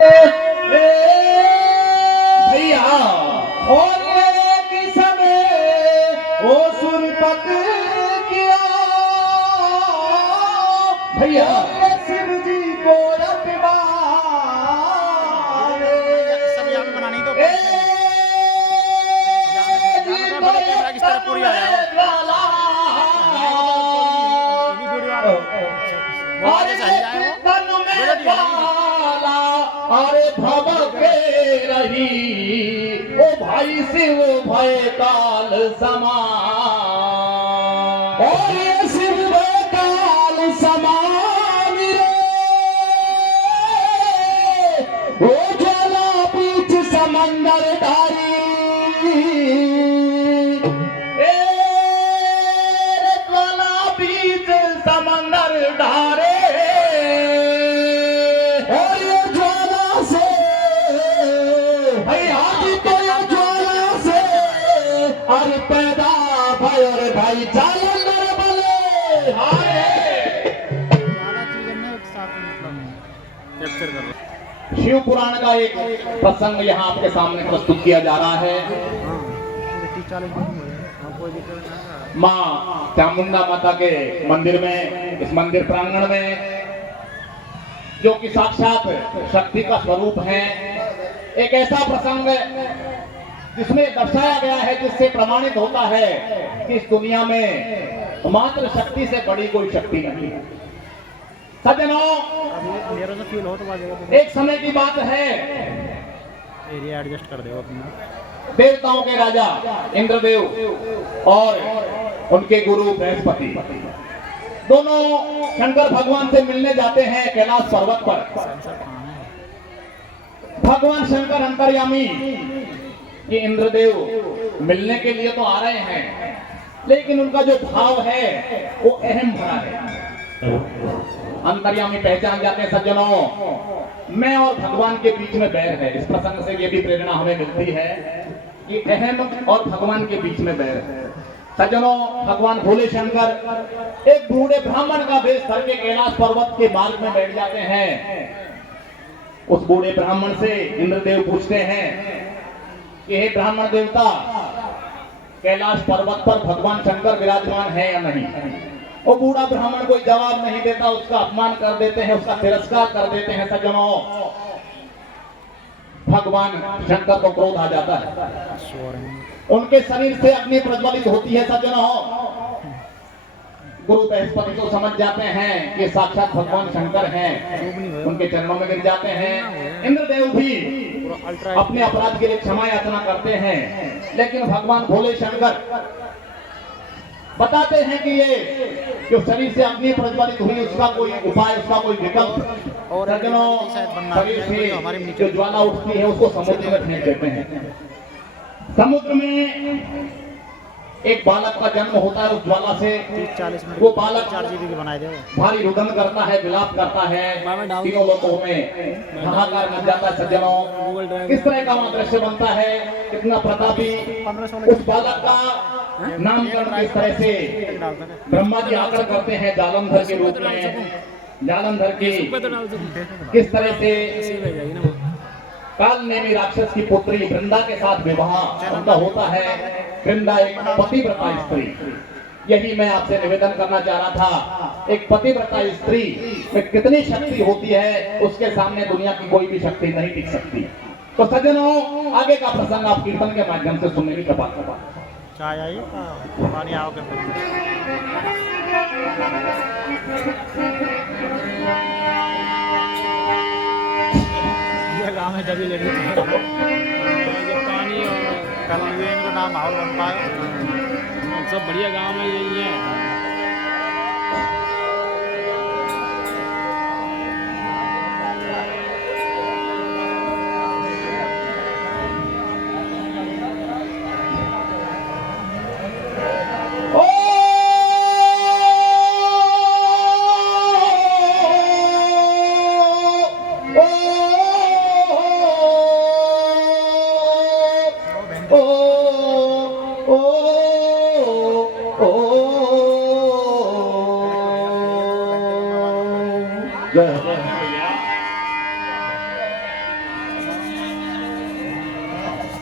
भैया और एक समय वो सुरपत किया भैया शिव जी को सब यहाँ पे बनानी तो बड़े कैमरा किस तरह पूरी आया अरे भवके रही ओ भाई शिव भय काल समान और ये शिव भय काल समान रे ओ ज्वाला बीच समंदर धारी ए ज्वाला बीच समंदर धारे पैदा भाई और भाई शिव पुराण का एक प्रसंग यहाँ आपके सामने प्रस्तुत किया जा रहा है। माँ चामुंडा माता के मंदिर में, इस मंदिर प्रांगण में जो कि साक्षात शक्ति का स्वरूप है, एक ऐसा प्रसंग जिसमें दर्शाया गया है, जिससे प्रमाणित होता है कि इस दुनिया में मात्र शक्ति से बड़ी कोई शक्ति नहीं है। सज्जनों, एक समय की बात है, एरिया एडजस्ट कर दो अपना। देवताओं के राजा इंद्रदेव और उनके गुरु बृहस्पति दोनों शंकर भगवान से मिलने जाते हैं कैलाश पर्वत पर। भगवान शंकर अंतर्यामी कि इंद्रदेव मिलने के लिए तो आ रहे हैं, लेकिन उनका जो भाव है वो अहम भरा है। अंतर्यामी पहचान जाते हैं सज्जनों, मैं और भगवान के बीच में बैर है। इस प्रसंग से ये भी प्रेरणा हमें मिलती है कि अहम और भगवान के बीच में बैर है। सज्जनों, भगवान भोले शंकर एक बूढ़े ब्राह्मण का वेश करके कैलाश पर्वत के मार्ग में बैठ जाते हैं। उस बूढ़े ब्राह्मण से इंद्रदेव पूछते हैं कि हे ब्राह्मण देवता, कैलाश पर्वत पर भगवान शंकर विराजमान है या नहीं? वो बूढ़ा ब्राह्मण कोई जवाब नहीं देता, उसका अपमान कर देते हैं, उसका तिरस्कार कर देते हैं। सज्जनों, भगवान शंकर को क्रोध आ जाता है, उनके शरीर से अग्नि प्रज्वलित होती है। सज्जनों, गुरु बृहस्पति तो समझ जाते हैं कि साक्षात भगवान शंकर हैं, उनके चरणों में गिर जाते हैं। इंद्रदेव भी अपने अपराध के लिए क्षमा याचना करते हैं, लेकिन भगवान भोले शंकर बताते हैं कि ये जो शरीर से अग्नि प्रज्वलित हुई, उसका कोई उपाय, उसका कोई विकल्प। सज्जनों, शरीर से जो ज्वाला उठती है उसको समुद्र में फेंक देते हैं। समुद्र में एक बालक का जन्म होता है। उस ज्वाला से वो बालक भारी रुदन करता है, विलाप करता है, तीनों लोगों में हाहाकार मच जाता है। सज्जनों, किस तरह का वहां दृश्य बनता है, कितना प्रतापी। उस बालक का नामकरण किस तरह से ब्रह्मा जी आकर करते हैं जालंधर के रूप में। जालंधर की किस तरह से काल नेमी राक्षस की पुत्री वृंदा के साथ विवाह उनका होता है। वृंदा एक पतिव्रता स्त्री। यही मैं आपसे निवेदन करना चाह रहा था, एक पतिव्रता स्त्री में कितनी शक्ति होती है, उसके सामने दुनिया की कोई भी शक्ति नहीं टिक सकती। तो सज्जनों, आगे का प्रसंग आप कीर्तन के माध्यम से सुनने की कृपा करें। चाय आई पानी आओ के गाँव में जब लेनी चाहिए पानी और कलंगे इनको नाम माहौल बन पाए। सब बढ़िया गाँव में यही है। ओ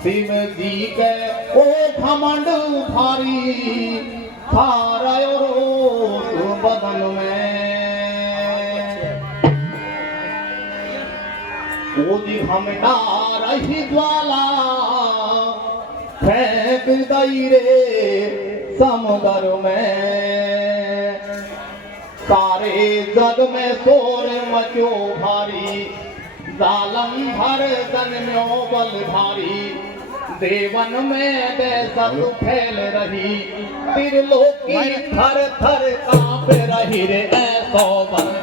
भीम जी के ओ घमंड भारी थारायो रोष बदन में ओ जी हम रही ज्वाला फेंक दई रे समुद्र में सारे जग में शोर मचो भारी जालम भर तन में बल भारी देवन में दहशत फैल रही त्रिलोकी थर थर कांप रही रे ऐसो बल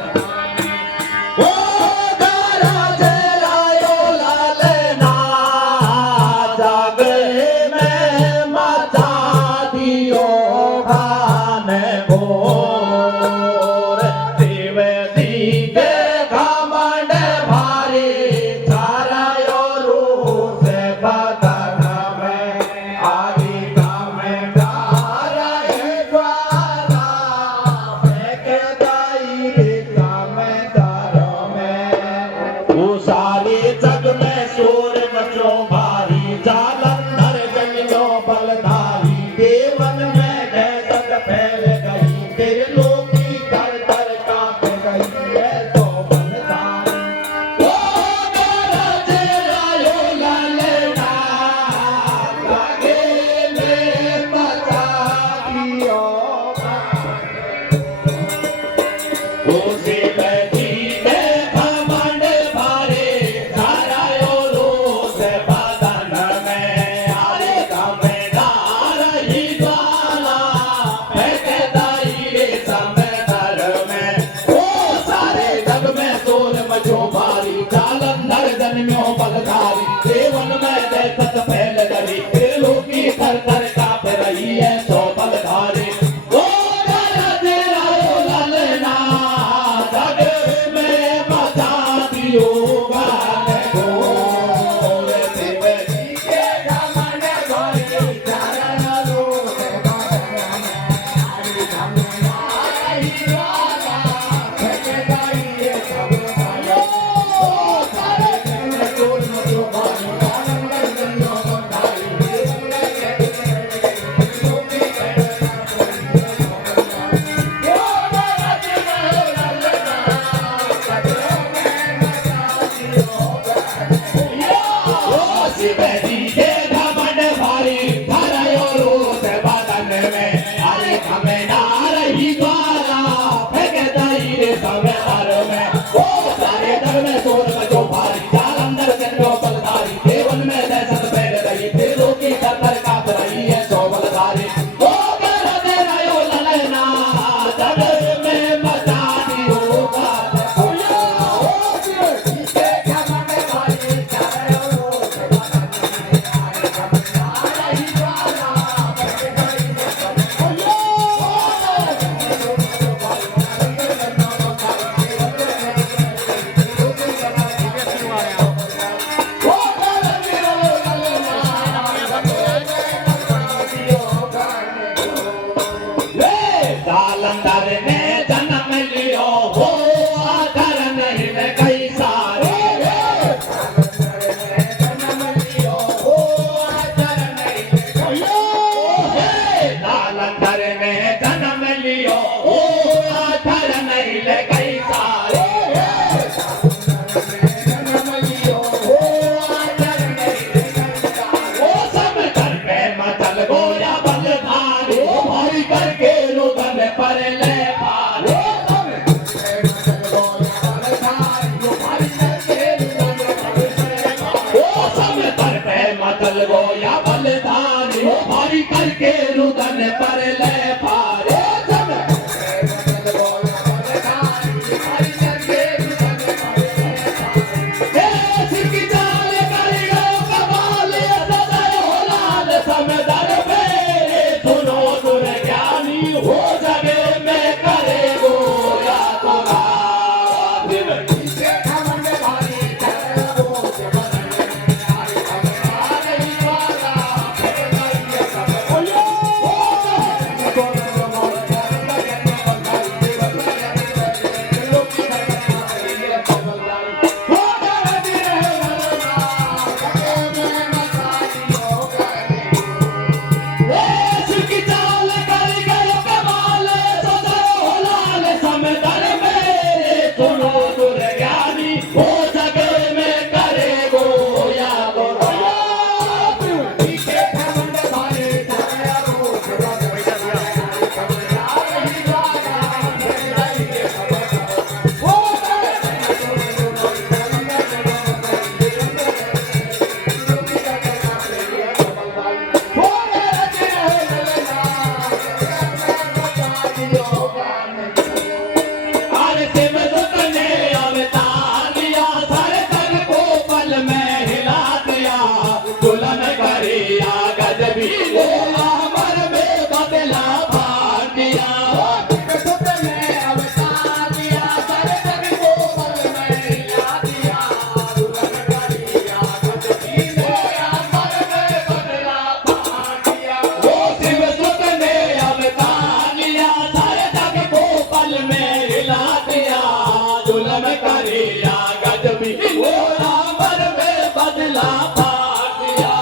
Yo, रावण में बदला फाड़ दिया।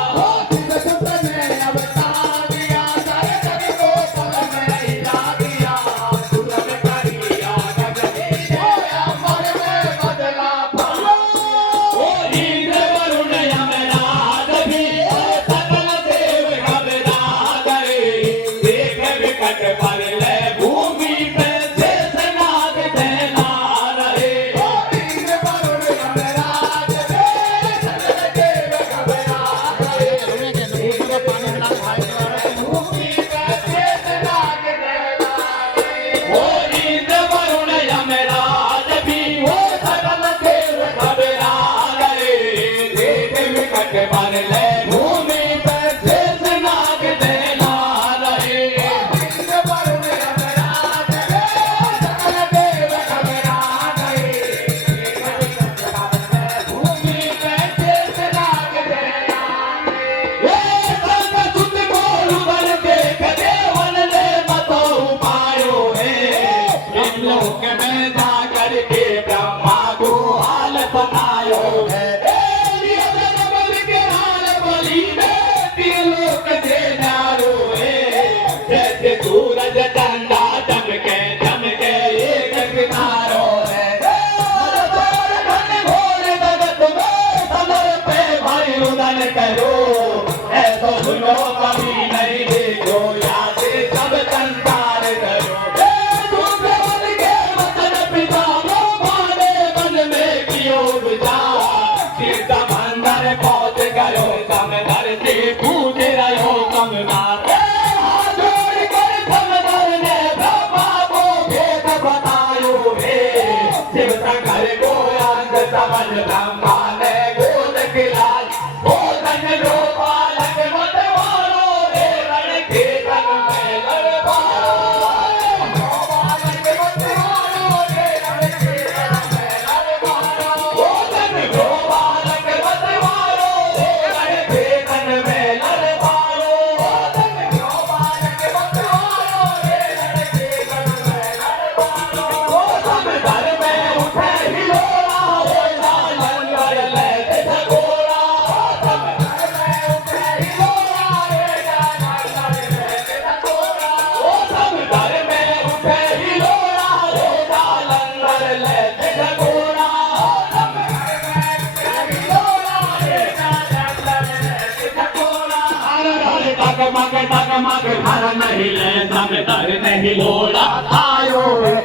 नहीं लोड़ा आयो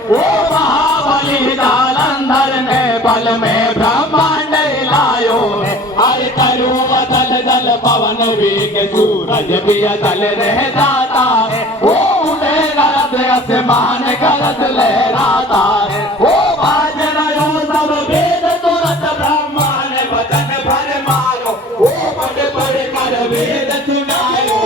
वो महाबली जालंधर ने बल में ब्रह्मांड लायो। अरे करो अतल जल पवन वेग सूरज भी अतल रह जाता है। वो उड़े गरज आसमान गरज लहराता है। वो बाज रहो सब वेद तुरंत ब्रह्मांड वचन भर मारो। वो बड़े बड़े कर वेद सुनायो।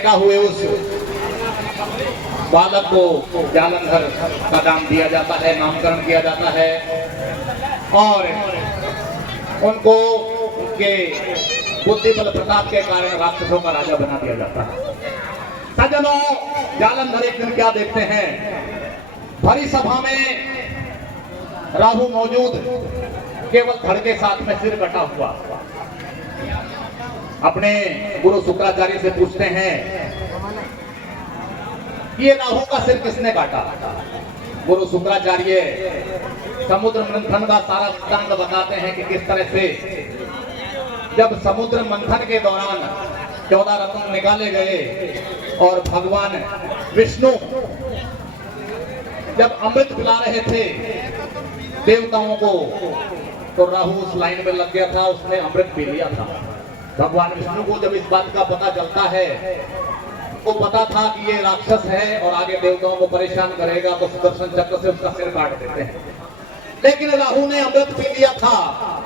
पैदा हुए उस बालक को जालंधर का नाम दिया जाता है, नामकरण किया जाता है और उनको उनके बुद्धि बल प्रताप के कारण राक्षसों का राजा बना दिया जाता है। सज्जनों, जालंधर एक दिन क्या देखते हैं, भरी सभा में राहु मौजूद, केवल धड़ के साथ में सिर कटा हुआ। अपने गुरु शुक्राचार्य से पूछते हैं ये राहु का सिर किसने काटा। गुरु शुक्राचार्य समुद्र मंथन का सारा सिद्धांत बताते हैं कि किस तरह से जब समुद्र मंथन के दौरान 14 रत्न निकाले गए और भगवान विष्णु जब अमृत पिला रहे थे देवताओं को, तो राहु उस लाइन में लग गया था, उसने अमृत पी लिया था। भगवान विष्णु को जब इस बात का पता चलता है, को पता था कि ये राक्षस है और आगे देवताओं को परेशान करेगा, तो सुदर्शन चक्र से उसका सिर काट देते हैं। लेकिन राहु ने अमृत पी लिया था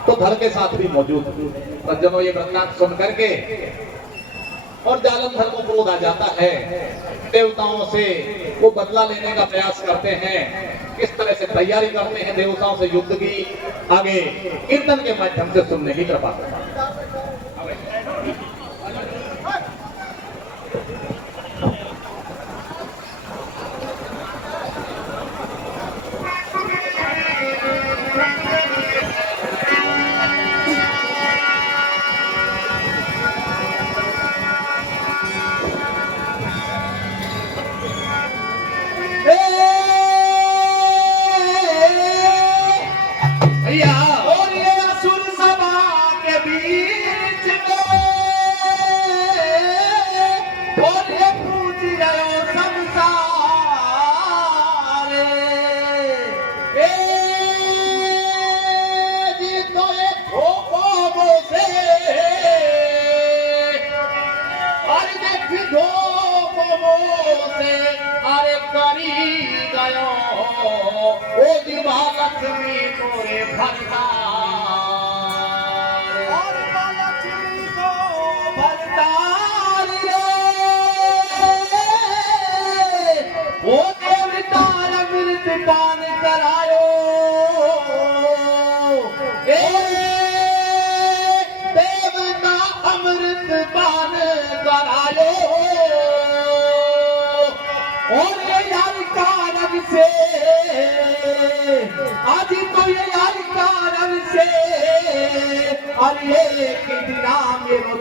तो धड़ के साथ भी मौजूद। सज्जनों, ये वृत्तांत सुन करके और जालंधर को क्रोध आ जाता है, देवताओं से वो बदला लेने का प्रयास करते हैं, किस तरह से तैयारी करते हैं देवताओं से युद्ध की, आगे कीर्तन के माध्यम से सुनने की कृपा करता है।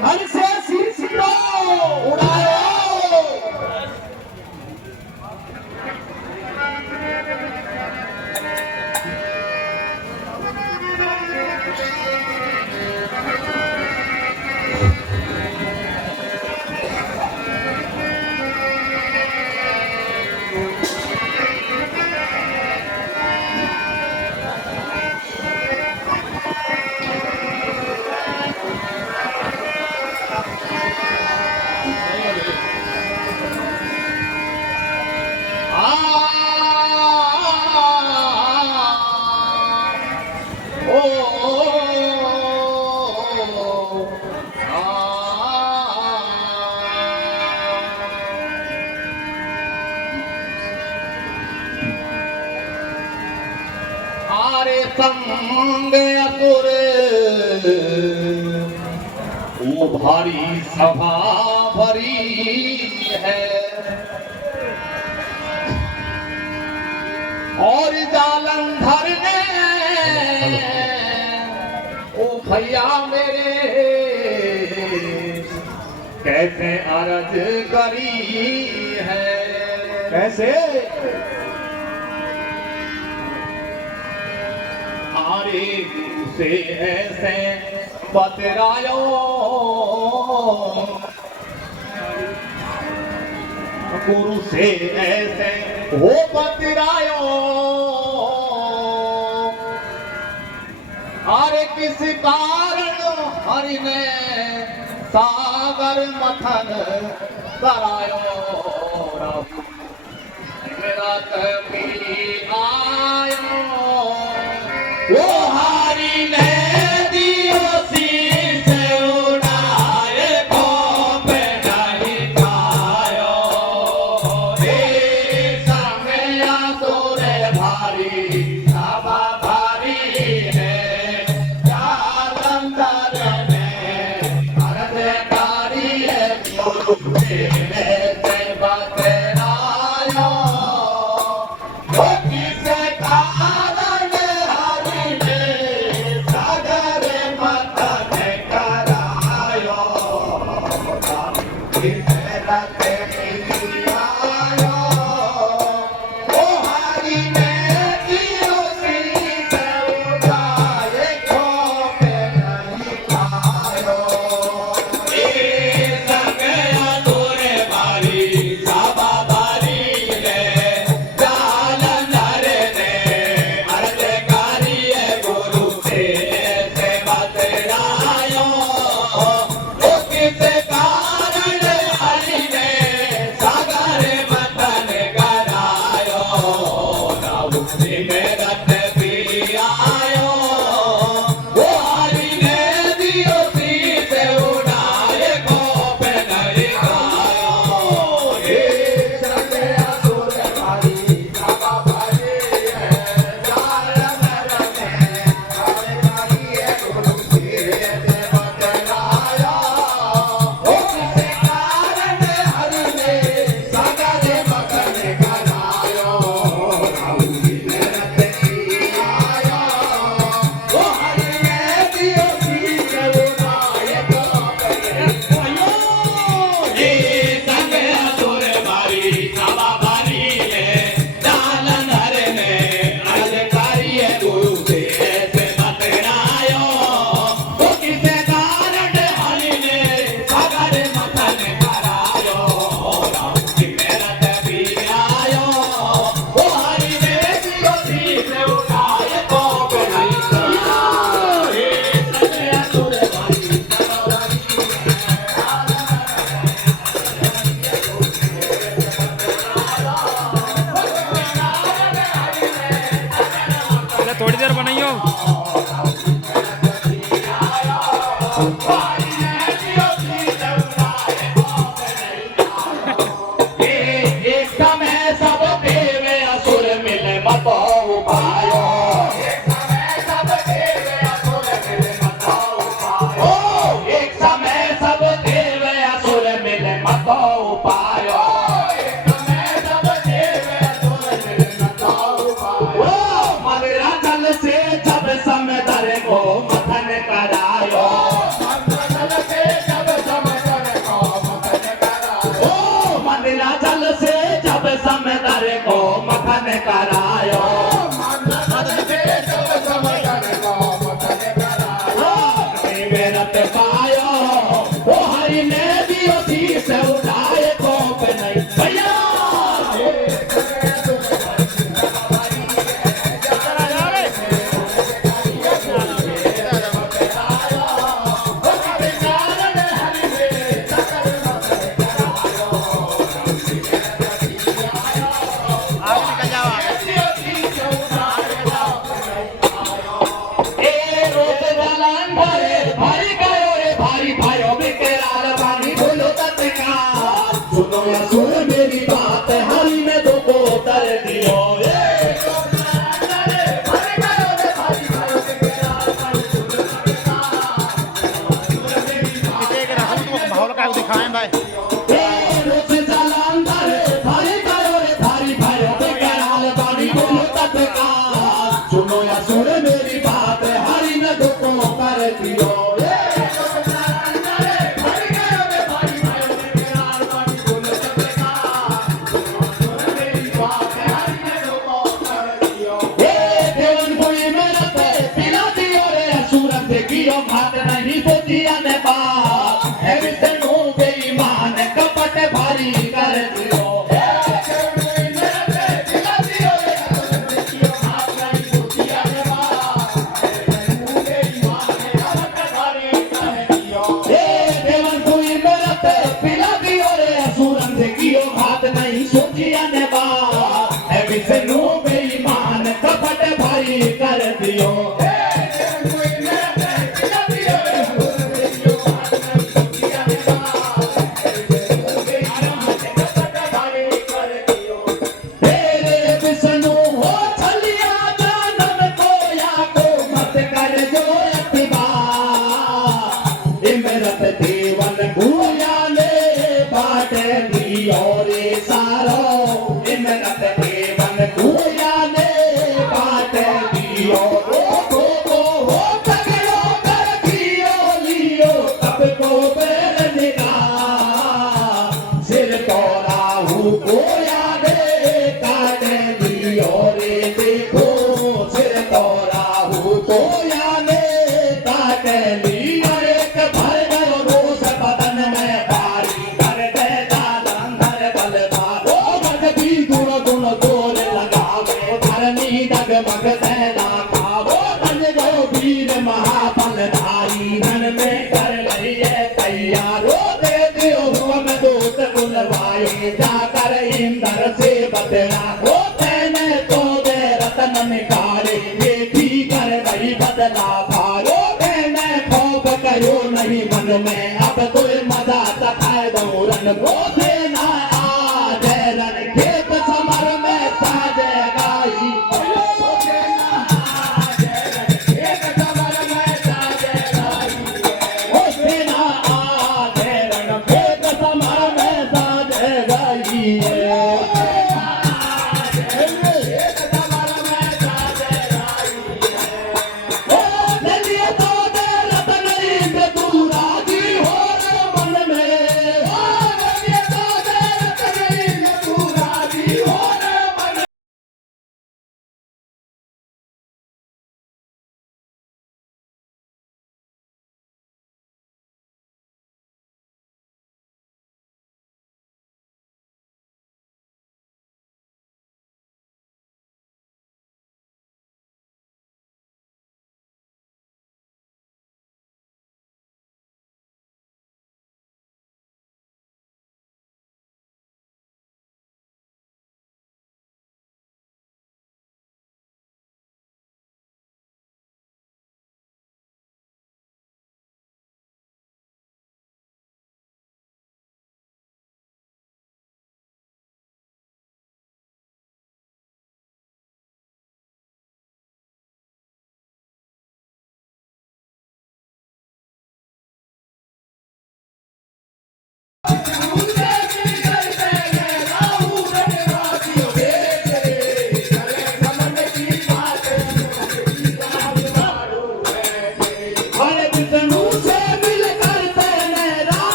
घर से शीश उड़ाओ। संग असुर वो भारी सभा भरी है और जालंधर ने ओ भैया मेरे कैसे अर्ज करी है। कैसे? से ऐसे बतरायो गुरु से ऐसे हो बतरायो अरे किस कारण हरि ने सागर मथन करायो मेरा कभी आयो वो हरि ने दियो शीश उड़ाए को पे नहीं था। थोड़ी देर बनाइयो। दिखाएं भाई। सुनो या सुन मेरी बात हरी न दुखों कर दियो भात नहीं बोतिया ने बात ऐसे हो गई मान कपट भारी कर दियो भात नहीं सोचिया ने बात ऐसे हो गई मान कपट भारी कर दियो भी मन में अब तो मजा तकाए दौरन वो देना आज रन खेत समर में साजे गाई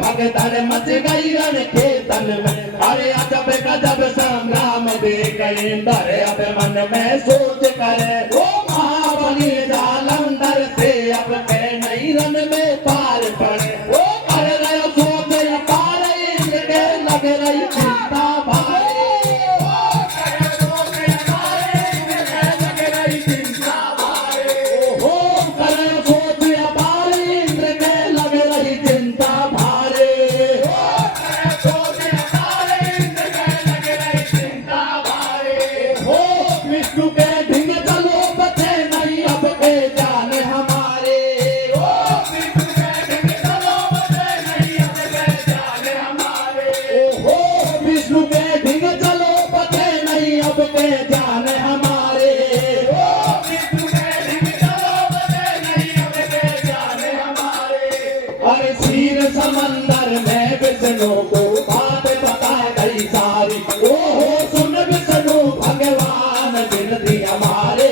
भगदड़ मच गई रण खेतन में अरे अजब गजब संग्राम देख इंदर अब मन में सोच करे वो महाबली जालंधर से अब के नई रन में पार पड़े वो कर रहे सोच पार इनके लग रही चिंता भारी समंदर में विष्णु को बात बता गई सारी ओ हो सुन विष्णु भगवान विनती हमारे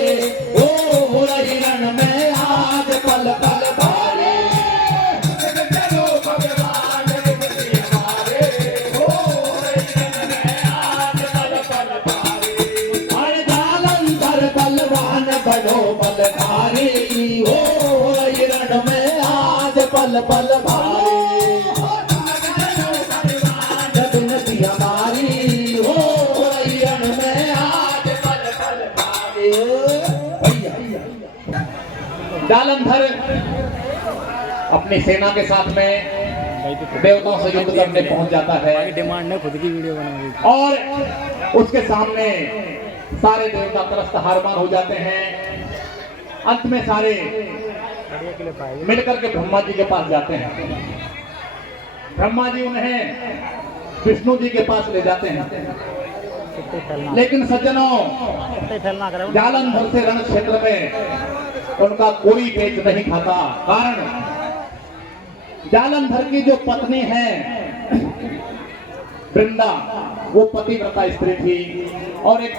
ओ हो रण में आज पल पल भारे चलो भगवान विनती हमारे ओ रण में आज पल पल भारे हर जालंधर बलवान बनो बलधारी ओ रण में आज पल पल भारे जालंधर अपनी सेना के साथ में देवताओं से युद्ध करने पहुंच जाता है। डिमांड ने खुद की वीडियो बनाई और उसके सामने सारे देवता त्रस्त हारमान हो जाते हैं। अंत में सारे मिलकर के ब्रह्मा जी के पास जाते हैं। ब्रह्मा जी उन्हें विष्णु जी के पास ले जाते हैं, लेकिन सज्जनों जालंधर से रण क्षेत्र में उनका कोई पेट नहीं खाता। कारण जालंधर की जो पत्नी है वृंदा, वो पतिव्रता स्त्री थी, और एक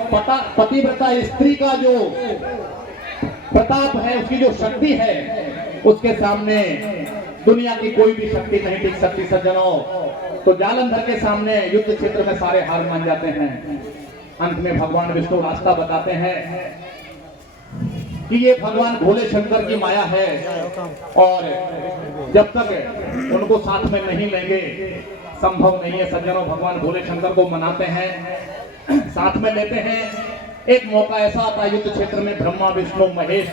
पतिव्रता स्त्री का जो प्रताप है, उसकी जो शक्ति है, उसके सामने दुनिया की कोई भी शक्ति नहीं टिक सकती सज्जनों। तो जालंधर के सामने युद्ध क्षेत्र में सारे हार मान जाते हैं। अंत में भगवान विष्णु रास्ता बताते हैं कि ये भगवान भोले शंकर की माया है, और जब तक उनको साथ में नहीं लेंगे संभव नहीं है। सज्जनों, भगवान भोले शंकर को मनाते हैं, साथ में लेते हैं। एक मौका ऐसा आता है युद्ध क्षेत्र में, ब्रह्मा विष्णु महेश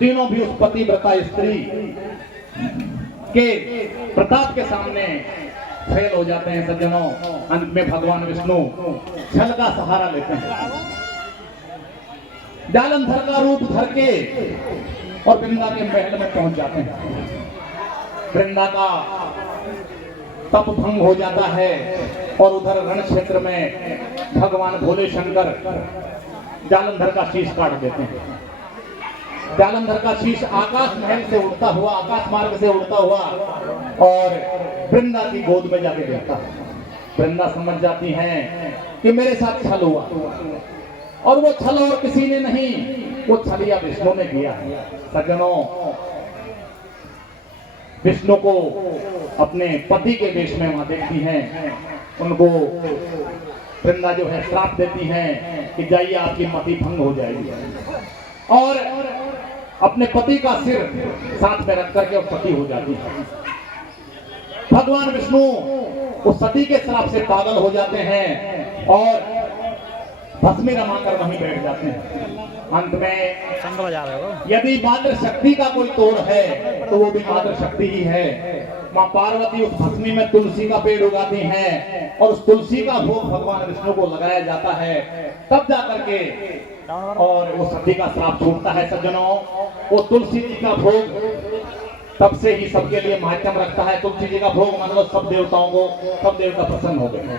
तीनों भी उस पतिव्रता स्त्री के प्रताप के सामने फेल हो जाते हैं सज्जनों। अंत में भगवान विष्णु छल का सहारा लेते हैं, जालंधर का रूप धर के और वृंदा के महल में पहुंच जाते हैं। वृंदा का तप भंग हो जाता है, और उधर रण क्षेत्र में भगवान भोले शंकर जालंधर का शीश काट देते हैं। जालंधर का शीश आकाश महल से उड़ता हुआ, आकाश मार्ग से उड़ता हुआ और वृंदा की गोद में जाके गिरता है। वृंदा समझ जाती हैं कि मेरे साथ छल हुआ, और वो छल और किसी ने नहीं, वो छलिया विष्णु ने किया है। सज्जनों, विष्णु को अपने पति के वेश में वहां देखती हैं, उनको वृंदा जो है श्राप देती हैं कि जाइए आपकी मति भंग हो जाएगी, और अपने पति का सिर साथ में रख करके पति हो जाती है। भगवान विष्णु उस सती के श्राप से पागल हो जाते हैं और भस्मी रमाकर वहीं बैठ जाते हैं। अंत में यदि मातृ शक्ति का कोई तोड़ है तो वो भी मातृ शक्ति ही है। माँ पार्वती उस भस्मी में तुलसी का पेड़ उगाती हैं, और उस तुलसी का भोग भगवान विष्णु को लगाया जाता है, तब जाकर के और वो सती का श्राप छूटता है। सज्जनों, वो तुलसी जी का भोग तब से ही सबके लिए महत्व रखता है। तुलसी जी का भोग मतलब सब देवताओं को, सब देवता प्रसन्न हो गए।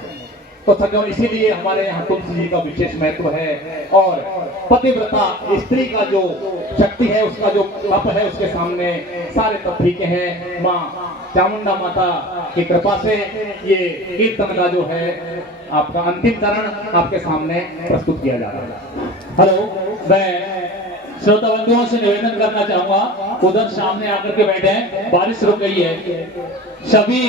तो सज्जनों, इसीलिए हमारे यहाँ तुलसी जी का विशेष महत्व है, और पतिव्रता स्त्री का जो शक्ति है, उसका जो तप है, उसके सामने सारे तप फीके हैं। माँ चामुंडा माता की कृपा से ये कीर्तन का जो है आपका अंतिम चरण आपके सामने प्रस्तुत किया जा रहा है। हेलो, मैं श्रोता बंधुओं से निवेदन करना चाहूंगा, उधर सामने आकर के बैठे हैं, बारिश रुक गई है, सभी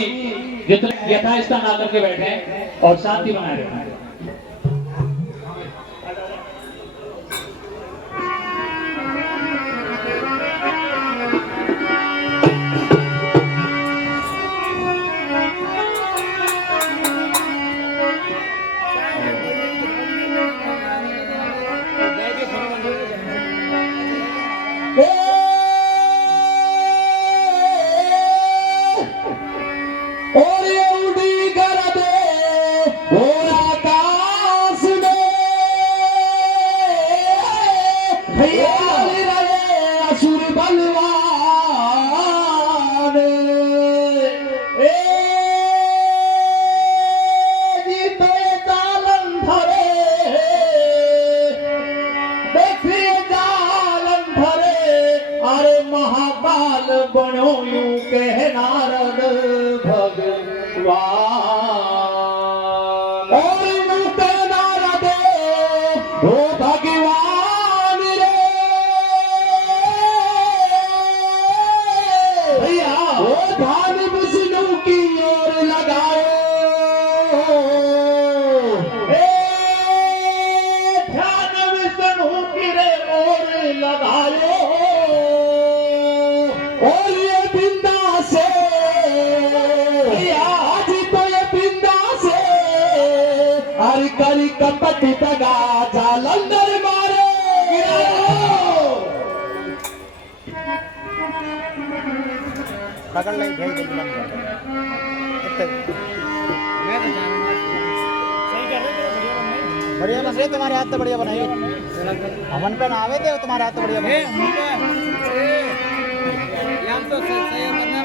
जितने यथास्थान आकर के बैठे हैं और शांति बनाए रखें। बनो यूं कह नारद भगवान, और यूं कह नारद ओ भगवान रे भैया, ओ ध्यान विष्णु की ओर लगाओ, ध्यान विष्णु की रे ओर लगाओ, और ये बिंदा से आज तो ये बिंदा से हर करी कपट दगा जालंधर मारे पकड़ ले बढ़िया बस तुम्हारे हाथ तो बढ़िया बनाइए, हमन पे ना आवे थे तुम्हारे हाथ तो बढ़िया बनाइए। तो सही करना,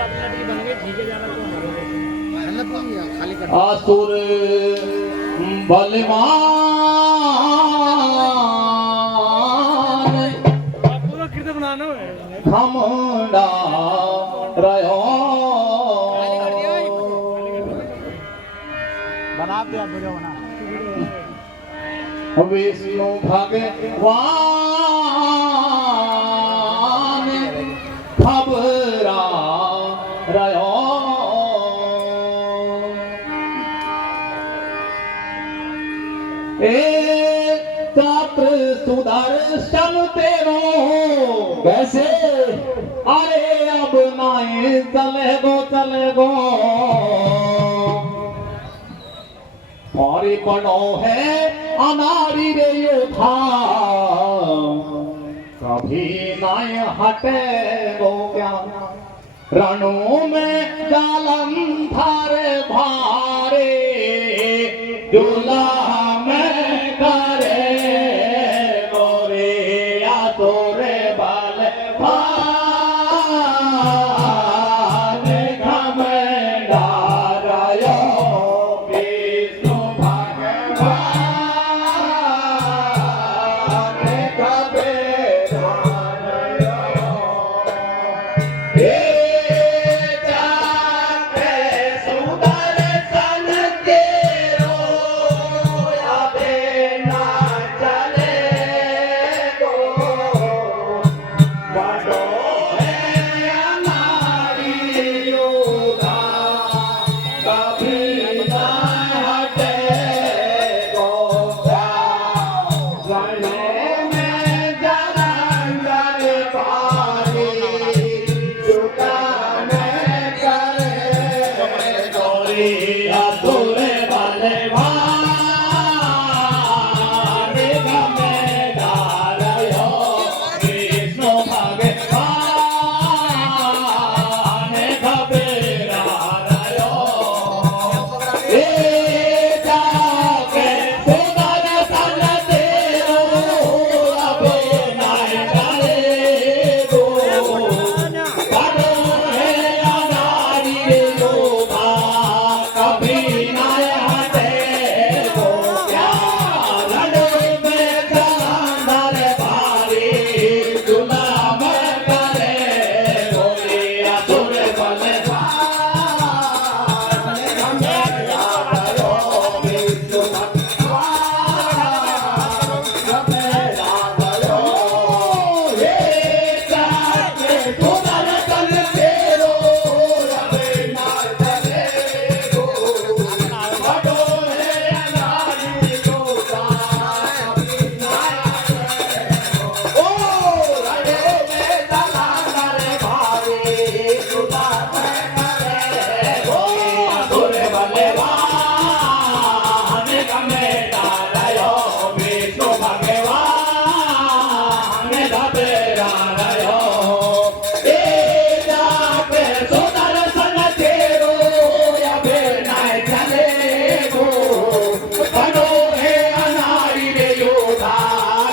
5-7 मिनट की बन गई, ठीक है ज्यादा तो हमारे खाली कर आसुर बलवान पूरा कीर्तन बनाना है। खमड़ा रहो बना दे आप वीडियो बना विष्णु भगवान खबरा रहो छात्र सुदर्शन तेरो वैसे अरे अब नाए चले गो और पड़ो है अनारी रे योधा कभी नाए हटे गो क्या रणों में जालम थारे भारे जुला में करे गोरे या तोरे बाल भान खमडारायो विष्णु भगवान खबेरायो हे जाते सुदर्शन तेरो अबे ना चले गो बड़ो है हमारी योगा कभी ना हटे गो गले में जलंधर पानी चुका में करे गोरी असुरे वाले भान गमे डारयो विष्णु भगवान खबेरायो ए जाके सुदर्शन तेरो अबे नाय करे गो बड़ो है अनारी योगा कभी नाय हटे गो क्या लड़ो में जलंधर भारी जुलम करे गोरी असुर बल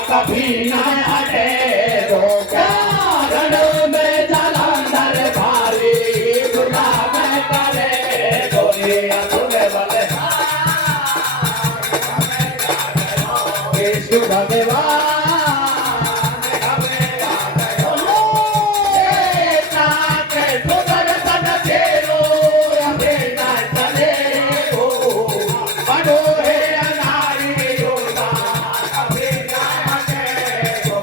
कभी ना हटे गो क्या रणों में जलंधर भारी जुला में करे गोरी असुर बल विष्णु भगवान सुदर्शन तेरो अबे ना चले गो बड़ो है अनारी योगा कभी ना हटे गो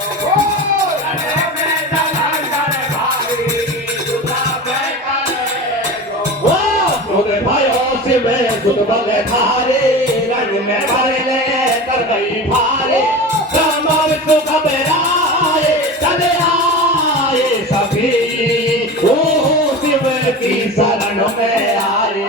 रणों में जलंधर भारी जुला में करे गो सुर भयो शिव सुत बल धारे रंग में भरे ले कर गई भारे ब्रह्मा विष्णु खबराए चले आए सभी ओ शिव की शरण में आए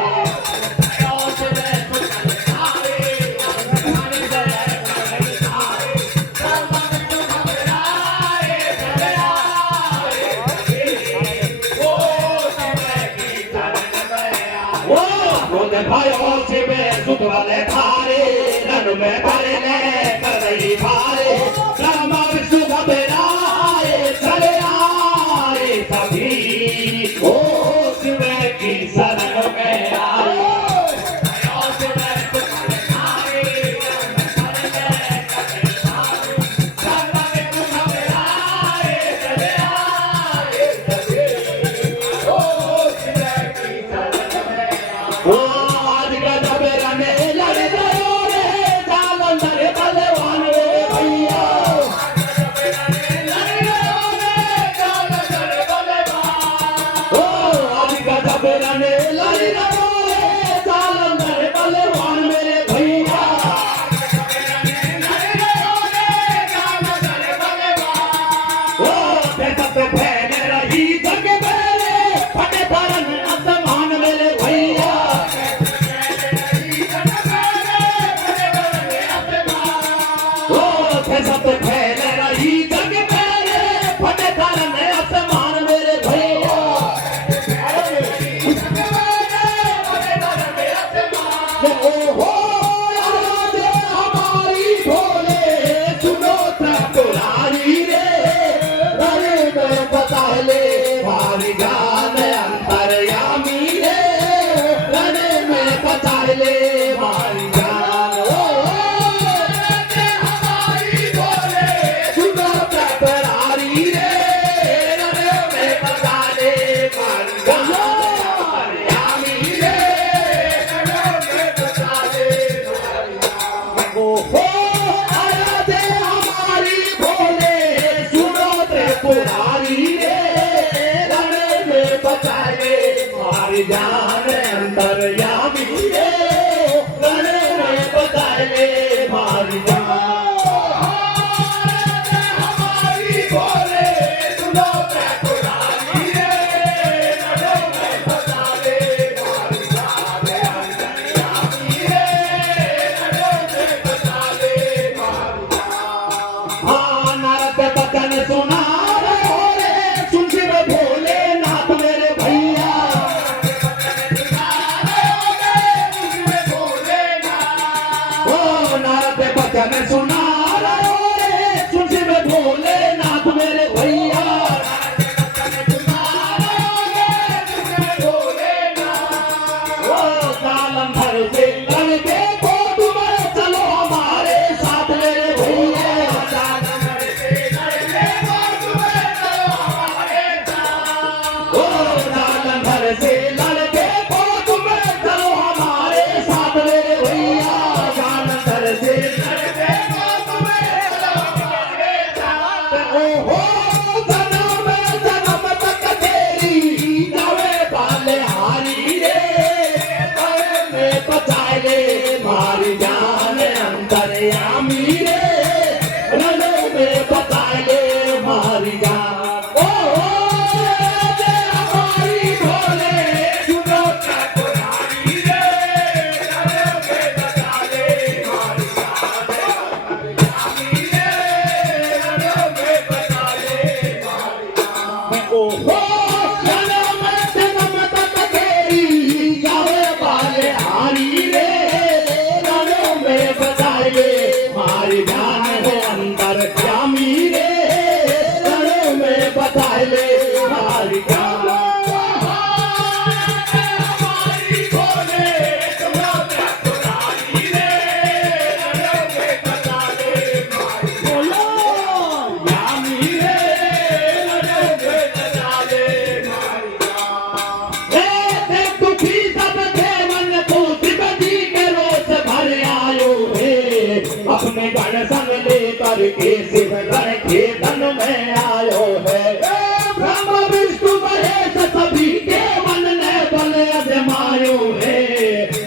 भयो शिव सुत वाले थारे रन में भरे ले कर रही भारे ब्रह्मा विष्णु घबराए चले आए सभी ओ शिव जालंधर या मीरे रणों में बता ले हमारी जान। अपने गण संग लेकर के शिवगण के धन में आयो है। ब्रह्म विष्णु महेश सभी के मन ने बल अजमायो है।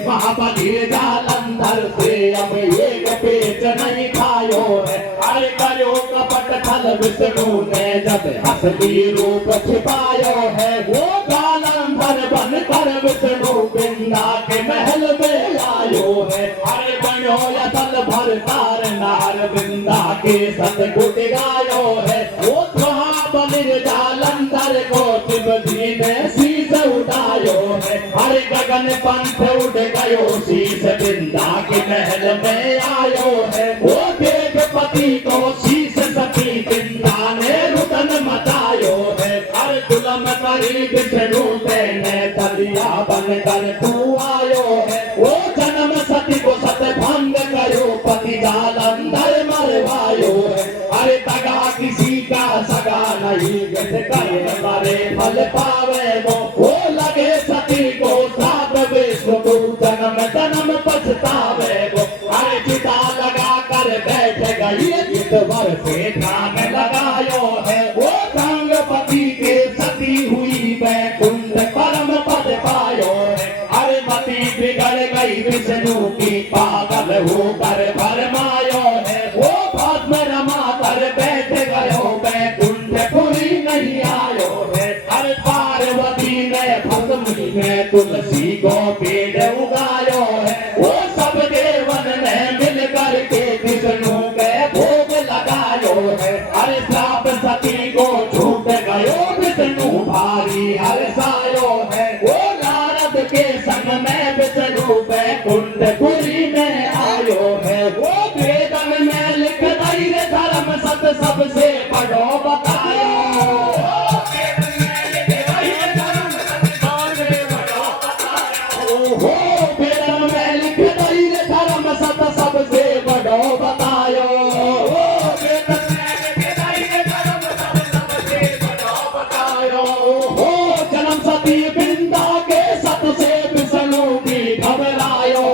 महाबली जालंधर से अब एक पेच नहीं खायो है। अरे करो कपट छल विष्णु ने जब असली रूप छिपायो है। वो जालंधर बनकर विष्णु बिंदा के महल में आयो है। अरे बनो असल भर तार नार बिंदा के सतगुण गायो है। वो महाबली जालंधर को शिव जी ने शीश उठायो है। हरे गगन पंथ उठ गयो शीश बिंदा के महल में आयो है। वो देख पति को शीश सती बिंदा ने रुदन मचायो है। हर जुलम करी विष्णु ने तलिया बनकर तू आयो है। वो जन्म सती को सत भंग करो पति जालंधर मरवायो है। अरे दगा किसी का सगा नहीं कर मारे फल पावे वो लगे सती को साप विष्णु को जन्म जन्म पछतावे वो। अरे चिता लगा कर बैठ गई जित वर से ध्यान लगायो है। वो संग पति के सती हुई बैकुंठ परम पद पायो है। अरे मति बिगड़ गई विष्णु की पागल होकर भरमायो है। वो भस्म रमा कर बैठ गयो बैकुंठ पुरी नहीं आयो है। अरे पार्वती ने भस्म में तुलसी को पेड़ उगायो है। वो सब देवन ने मिल कर के विष्णु के भोग लगायो है। अरे श्राप सती को छूट गयो विष्णु भारी हर्षायो है। वो नारद के संग में विष्णु बैकुंठ पुरी में आयो है। वो वेदन में लिख धैर्य धर्म सत सबसे बड़ो बतायो। हो वेदन में लिख धैर्य धर्म सत सबसे बड़ो बतायो। जन्म सती बिंदा के सत से विष्णु की घबरायो।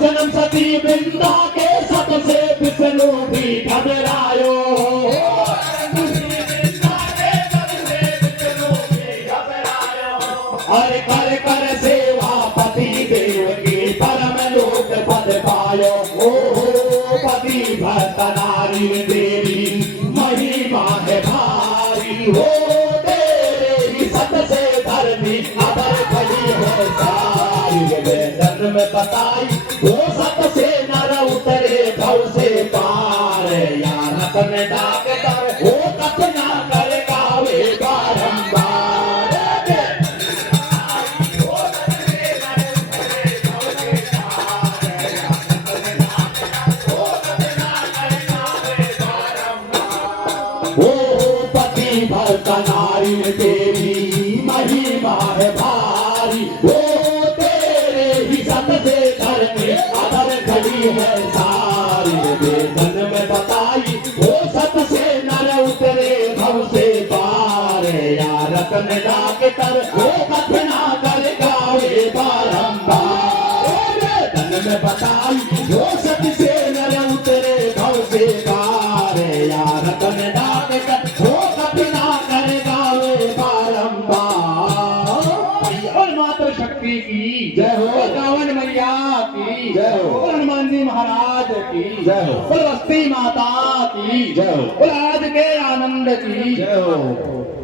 जन्म सती बिंदा के सत से विष्णु भी घबरायो। अरे कर कर सेवा पति देव की परम लोक पद पायो। पति भक्त नारी देवी महिमा है भारी। हो तेरे ही सत से धर्मी अबर खड़ी है सारी। वेदन में बताई वो सत से नर उतरे भव से पार। यार रतन डाक कर वो कथना कर गावे बारंबार। नारी तेरी महिमा है भारी। वो तेरे ही सत से धरने अदर खड़ी है सारी। वेदन में बताई वो सत से नर उतरे भव से पार। या रतन डाक कर वो कथना कर गावे बारंबार। वेदन में बताई वो सत से नर उतरे भव से पार। या रतन डाक कर वो कथना कर गावे बारंबार। और मात्र शक्ति की जय हो। गावन मैया की जय हो। हनुमान जी महाराज की जय हो। बस्ती माता की जय हो। आज के आनंद की जय हो।